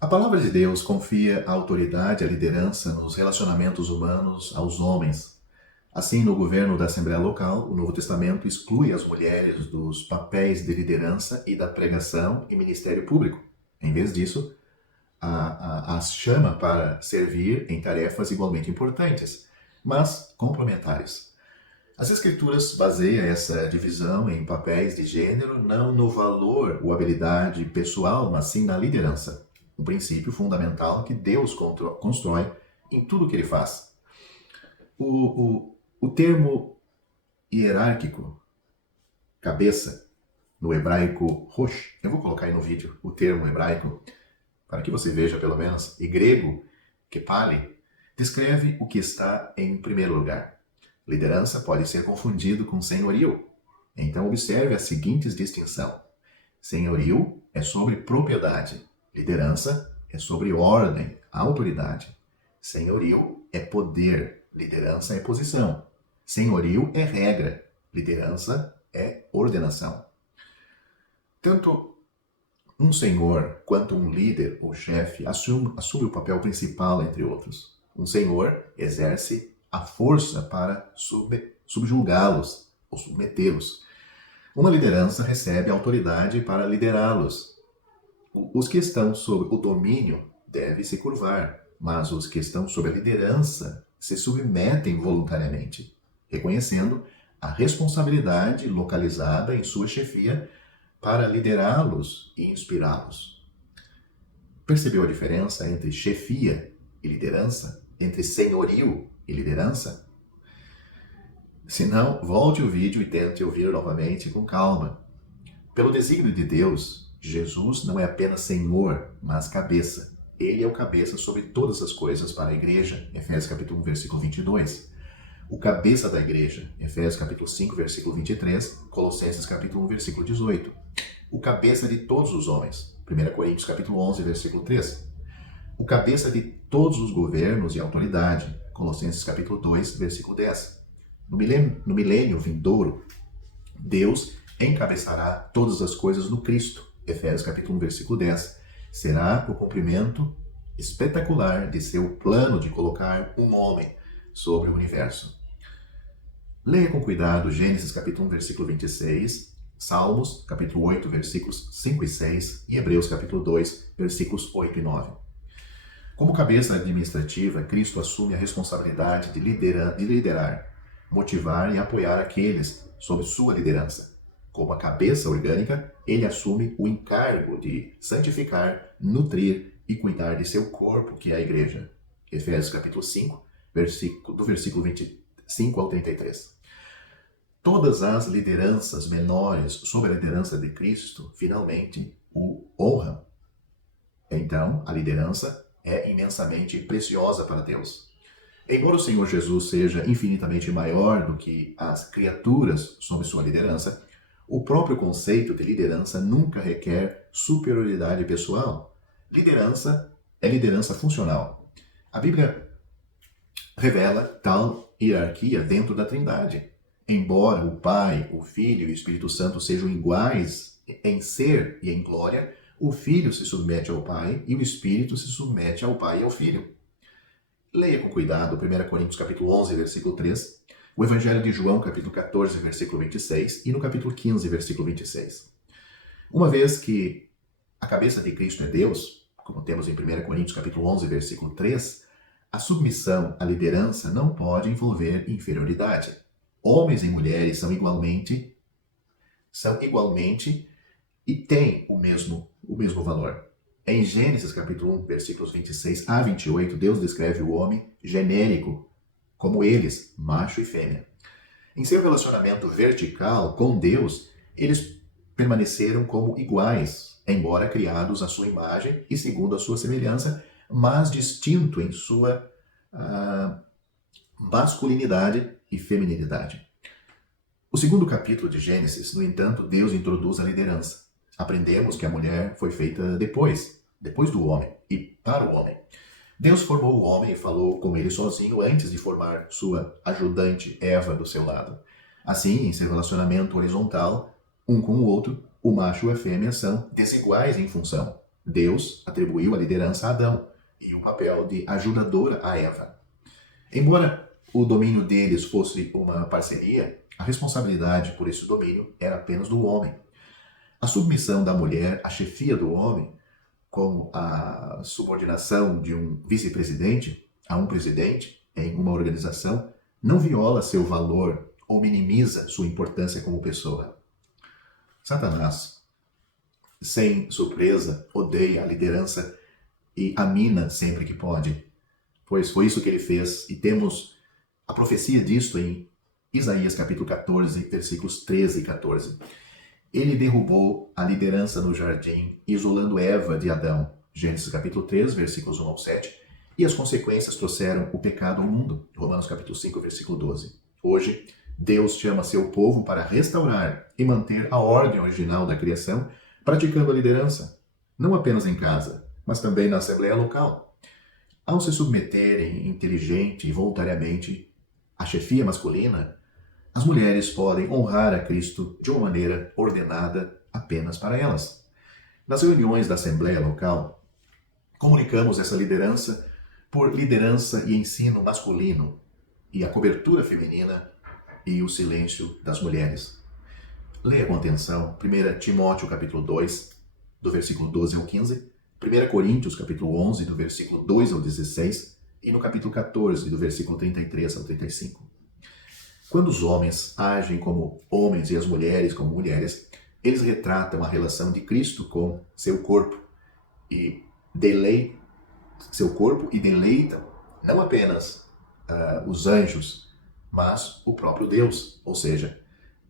A palavra de Deus confia a autoridade e a liderança nos relacionamentos humanos aos homens. Assim, no governo da Assembleia Local, o Novo Testamento exclui as mulheres dos papéis de liderança e da pregação e ministério público. Em vez disso, as chama para servir em tarefas igualmente importantes, mas complementares. As Escrituras baseiam essa divisão em papéis de gênero não no valor ou habilidade pessoal, mas sim na liderança. Um princípio fundamental que Deus constrói em tudo que Ele faz. O termo hierárquico, cabeça, no hebraico rosh, eu vou colocar aí no vídeo o termo hebraico, para que você veja pelo menos, e grego, kepale, descreve o que está em primeiro lugar. Liderança pode ser confundido com senhorio. Então observe a seguinte distinção. Senhorio é sobre propriedade. Liderança é sobre ordem, autoridade. Senhorio é poder, liderança é posição. Senhorio é regra, liderança é ordenação. Tanto um senhor quanto um líder ou chefe assume o papel principal, entre outros. Um senhor exerce a força para subjugá-los ou submetê-los. Uma liderança recebe a autoridade para liderá-los. Os que estão sob o domínio devem se curvar, mas os que estão sob a liderança se submetem voluntariamente, reconhecendo a responsabilidade localizada em sua chefia para liderá-los e inspirá-los. Percebeu a diferença entre chefia e liderança? Entre senhorio e liderança? Se não, volte o vídeo e tente ouvir novamente com calma. Pelo desígnio de Deus, Jesus não é apenas Senhor, mas cabeça. Ele é o cabeça sobre todas as coisas para a igreja, Efésios capítulo 1, versículo 22. O cabeça da igreja, Efésios capítulo 5, versículo 23, Colossenses capítulo 1, versículo 18. O cabeça de todos os homens, 1 Coríntios capítulo 11, versículo 3. O cabeça de todos os governos e autoridade, Colossenses capítulo 2, versículo 10. No milênio vindouro, Deus encabeçará todas as coisas no Cristo, Efésios capítulo 1, versículo 10, será o cumprimento espetacular de seu plano de colocar um homem sobre o universo. Leia com cuidado Gênesis capítulo 1, versículo 26, Salmos capítulo 8, versículos 5 e 6 e Hebreus capítulo 2, versículos 8 e 9. Como cabeça administrativa, Cristo assume a responsabilidade de liderar, motivar e apoiar aqueles sob sua liderança. Como a cabeça orgânica, ele assume o encargo de santificar, nutrir e cuidar de seu corpo, que é a igreja. Efésios capítulo 5, do versículo 25 ao 33. Todas as lideranças menores sob a liderança de Cristo, finalmente, o honram. Então, a liderança é imensamente preciosa para Deus. Embora o Senhor Jesus seja infinitamente maior do que as criaturas sob sua liderança, o próprio conceito de liderança nunca requer superioridade pessoal. Liderança é liderança funcional. A Bíblia revela tal hierarquia dentro da Trindade. Embora o Pai, o Filho e o Espírito Santo sejam iguais em ser e em glória, o Filho se submete ao Pai e o Espírito se submete ao Pai e ao Filho. Leia com cuidado 1 Coríntios capítulo 11, versículo 3, o Evangelho de João, capítulo 14, versículo 26, e no capítulo 15, versículo 26. Uma vez que a cabeça de Cristo é Deus, como temos em 1 Coríntios, capítulo 11, versículo 3, a submissão à liderança não pode envolver inferioridade. Homens e mulheres são igualmente e têm o mesmo valor. Em Gênesis, capítulo 1, versículos 26 a 28, Deus descreve o homem genérico como eles, macho e fêmea. Em seu relacionamento vertical com Deus, eles permaneceram como iguais, embora criados à sua imagem e segundo a sua semelhança, mas distinto em sua masculinidade e feminilidade. O segundo capítulo de Gênesis, no entanto, Deus introduz a liderança. Aprendemos que a mulher foi feita depois do homem e para o homem. Deus formou o homem e falou com ele sozinho antes de formar sua ajudante Eva do seu lado. Assim, em seu relacionamento horizontal, um com o outro, o macho e a fêmea são desiguais em função. Deus atribuiu a liderança a Adão e o papel de ajudadora a Eva. Embora o domínio deles fosse uma parceria, a responsabilidade por esse domínio era apenas do homem. A submissão da mulher à chefia do homem, como a subordinação de um vice-presidente a um presidente em uma organização, não viola seu valor ou minimiza sua importância como pessoa. Satanás, sem surpresa, odeia a liderança e a mina sempre que pode, pois foi isso que ele fez, e temos a profecia disto em Isaías capítulo 14, versículos 13 e 14. Ele derrubou a liderança no jardim, isolando Eva de Adão, Gênesis capítulo 3, versículos 1 ao 7, e as consequências trouxeram o pecado ao mundo, Romanos capítulo 5, versículo 12. Hoje, Deus chama seu povo para restaurar e manter a ordem original da criação, praticando a liderança, não apenas em casa, mas também na assembleia local. Ao se submeterem inteligente e voluntariamente à chefia masculina, as mulheres podem honrar a Cristo de uma maneira ordenada apenas para elas. Nas reuniões da Assembleia Local, comunicamos essa liderança por liderança e ensino masculino e a cobertura feminina e o silêncio das mulheres. Leia com atenção 1 Timóteo capítulo 2, do versículo 12 ao 15, 1 Coríntios capítulo 11, do versículo 2 ao 16 e no capítulo 14, do versículo 33 ao 35. Quando os homens agem como homens e as mulheres como mulheres, eles retratam a relação de Cristo com seu corpo e deleitam não apenas os anjos, mas o próprio Deus. Ou seja,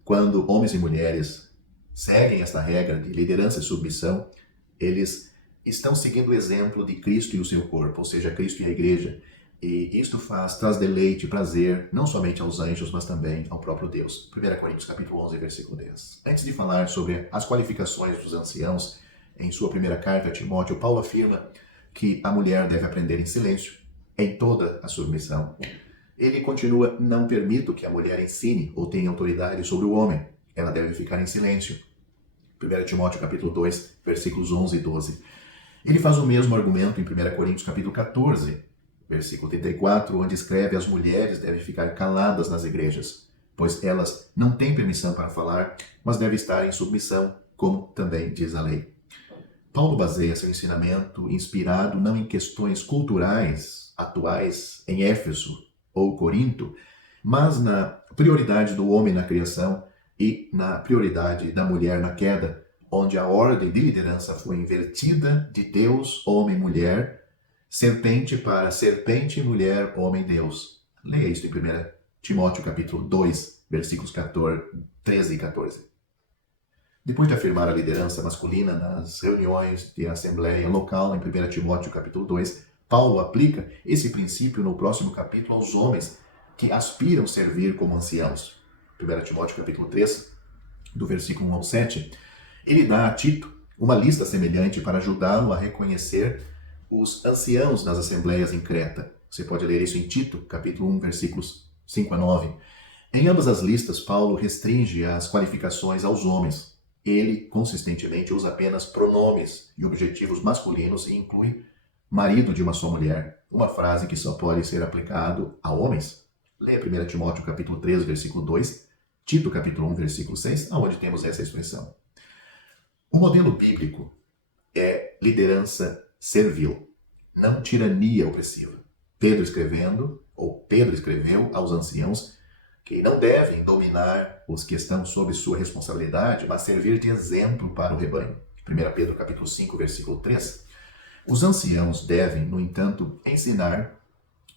quando homens e mulheres seguem esta regra de liderança e submissão, eles estão seguindo o exemplo de Cristo e o seu corpo, ou seja, Cristo e a igreja. E isto traz deleite e prazer, não somente aos anjos, mas também ao próprio Deus. 1 Coríntios capítulo 11, versículo 10. Antes de falar sobre as qualificações dos anciãos, em sua primeira carta a Timóteo, Paulo afirma que a mulher deve aprender em silêncio, em toda a submissão. Ele continua: não permito que a mulher ensine ou tenha autoridade sobre o homem. Ela deve ficar em silêncio. 1 Timóteo capítulo 2, versículos 11 e 12. Ele faz o mesmo argumento em 1 Coríntios capítulo 14, versículo 34, onde escreve: as mulheres devem ficar caladas nas igrejas, pois elas não têm permissão para falar, mas devem estar em submissão, como também diz a lei. Paulo baseia seu ensinamento inspirado não em questões culturais atuais em Éfeso ou Corinto, mas na prioridade do homem na criação e na prioridade da mulher na queda, onde a ordem de liderança foi invertida de Deus, homem, mulher, serpente para serpente, mulher, homem, Deus. Leia isso em 1 Timóteo capítulo 2, versículos 13 e 14. Depois de afirmar a liderança masculina nas reuniões de assembleia local, em 1 Timóteo capítulo 2, Paulo aplica esse princípio no próximo capítulo aos homens que aspiram servir como anciãos. 1 Timóteo capítulo 3, do versículo 1 ao 7, ele dá a Tito uma lista semelhante para ajudá-lo a reconhecer os anciãos nas assembleias em Creta. Você pode ler isso em Tito, capítulo 1, versículos 5 a 9. Em ambas as listas, Paulo restringe as qualificações aos homens. Ele, consistentemente, usa apenas pronomes e objetivos masculinos e inclui marido de uma só mulher, uma frase que só pode ser aplicado a homens. Leia 1 Timóteo, capítulo 3, versículo 2, Tito, capítulo 1, versículo 6, aonde temos essa expressão. O modelo bíblico é liderança servil, não tirania opressiva. Pedro escreveu aos anciãos que não devem dominar os que estão sob sua responsabilidade, mas servir de exemplo para o rebanho. 1 Pedro capítulo 5, versículo 3. Os anciãos devem, no entanto, ensinar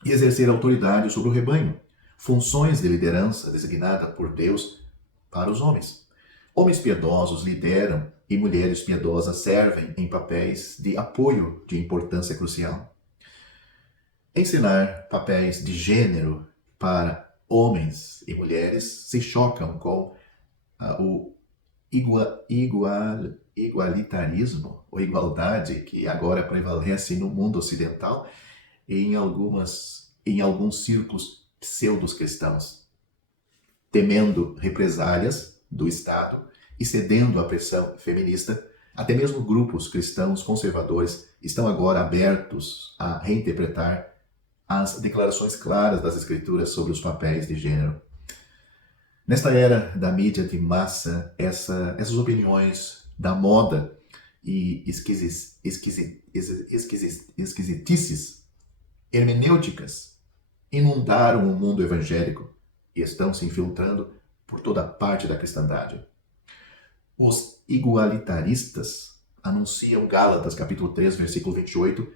e exercer autoridade sobre o rebanho, funções de liderança designada por Deus para os homens. Homens piedosos lideram e mulheres piedosas servem em papéis de apoio de importância crucial. Ensinar papéis de gênero para homens e mulheres se chocam com o igualitarismo ou igualdade que agora prevalece no mundo ocidental em alguns círculos pseudos cristãos, temendo represálias do Estado e cedendo à pressão feminista. Até mesmo grupos cristãos conservadores estão agora abertos a reinterpretar as declarações claras das Escrituras sobre os papéis de gênero. Nesta era da mídia de massa, essas opiniões da moda e esquisitices hermenêuticas inundaram o mundo evangélico e estão se infiltrando por toda parte da cristandade. Os igualitaristas anunciam Gálatas capítulo 3, versículo 28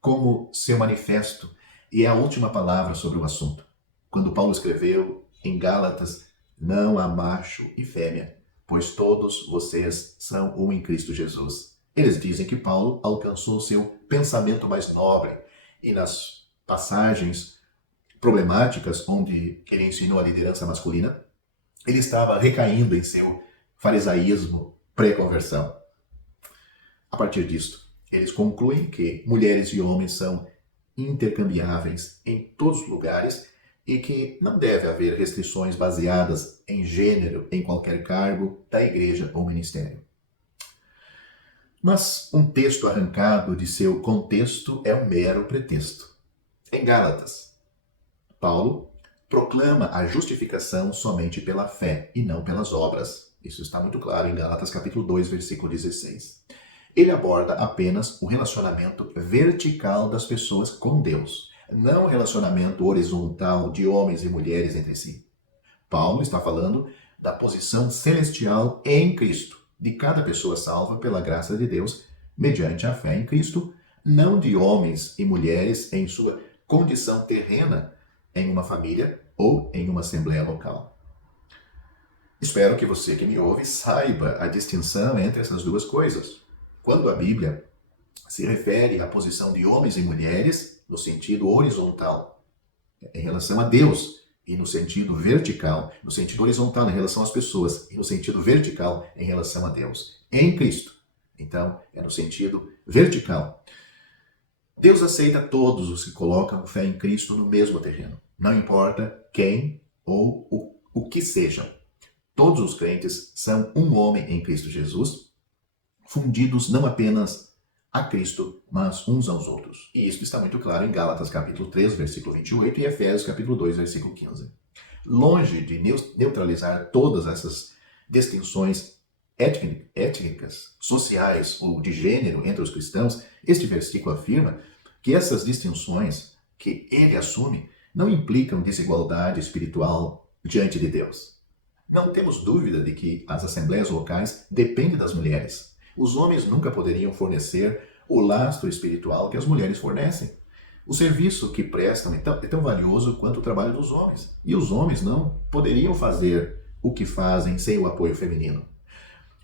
como seu manifesto e é a última palavra sobre o assunto. Quando Paulo escreveu em Gálatas, não há macho e fêmea, pois todos vocês são um em Cristo Jesus. Eles dizem que Paulo alcançou seu pensamento mais nobre e nas passagens problemáticas onde ele ensinou a liderança masculina, ele estava recaindo em seu farisaísmo pré-conversão. A partir disto, eles concluem que mulheres e homens são intercambiáveis em todos os lugares e que não deve haver restrições baseadas em gênero em qualquer cargo da igreja ou ministério. Mas um texto arrancado de seu contexto é um mero pretexto. Em Gálatas, Paulo proclama a justificação somente pela fé e não pelas obras. Isso está muito claro em Gálatas capítulo 2, versículo 16. Ele aborda apenas o relacionamento vertical das pessoas com Deus, não o relacionamento horizontal de homens e mulheres entre si. Paulo está falando da posição celestial em Cristo, de cada pessoa salva pela graça de Deus, mediante a fé em Cristo, não de homens e mulheres em sua condição terrena, em uma família ou em uma assembleia local. Espero que você que me ouve saiba a distinção entre essas duas coisas. Quando a Bíblia se refere à posição de homens e mulheres no sentido horizontal, em relação a Deus, e no sentido vertical, no sentido horizontal em relação às pessoas, e no sentido vertical em relação a Deus, em Cristo. Então, é no sentido vertical. Deus aceita todos os que colocam fé em Cristo no mesmo terreno. Não importa quem ou o que sejam. Todos os crentes são um homem em Cristo Jesus, fundidos não apenas a Cristo, mas uns aos outros. E isso está muito claro em Gálatas capítulo 3, versículo 28 e Efésios capítulo 2, versículo 15. Longe de neutralizar todas essas distinções étnicas, sociais ou de gênero entre os cristãos, este versículo afirma que essas distinções que ele assume não implicam desigualdade espiritual diante de Deus. Não temos dúvida de que as assembleias locais dependem das mulheres. Os homens nunca poderiam fornecer o lastro espiritual que as mulheres fornecem. O serviço que prestam é tão valioso quanto o trabalho dos homens. E os homens não poderiam fazer o que fazem sem o apoio feminino.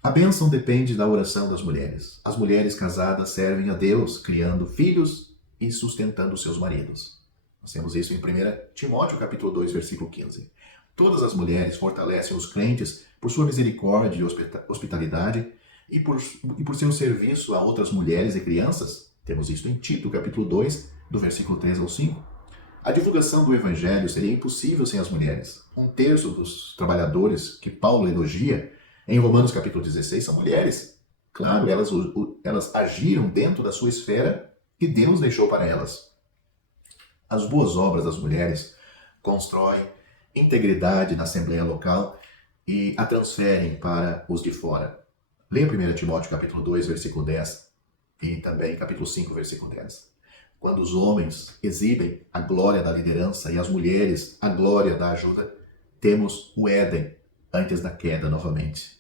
A bênção depende da oração das mulheres. As mulheres casadas servem a Deus, criando filhos e sustentando seus maridos. Nós temos isso em 1 Timóteo capítulo 2, versículo 15. Todas as mulheres fortalecem os crentes por sua misericórdia e hospitalidade e por seu serviço a outras mulheres e crianças. Temos isso em Tito, capítulo 2, do versículo 3 ao 5. A divulgação do evangelho seria impossível sem as mulheres. 1/3 dos trabalhadores que Paulo elogia em Romanos, capítulo 16, são mulheres. Claro, elas agiram dentro da sua esfera que Deus deixou para elas. As boas obras das mulheres constroem integridade na assembleia local e a transferem para os de fora. Leia 1 Timóteo capítulo 2, versículo 10 e também capítulo 5, versículo 10. Quando os homens exibem a glória da liderança e as mulheres a glória da ajuda, temos o Éden antes da queda novamente.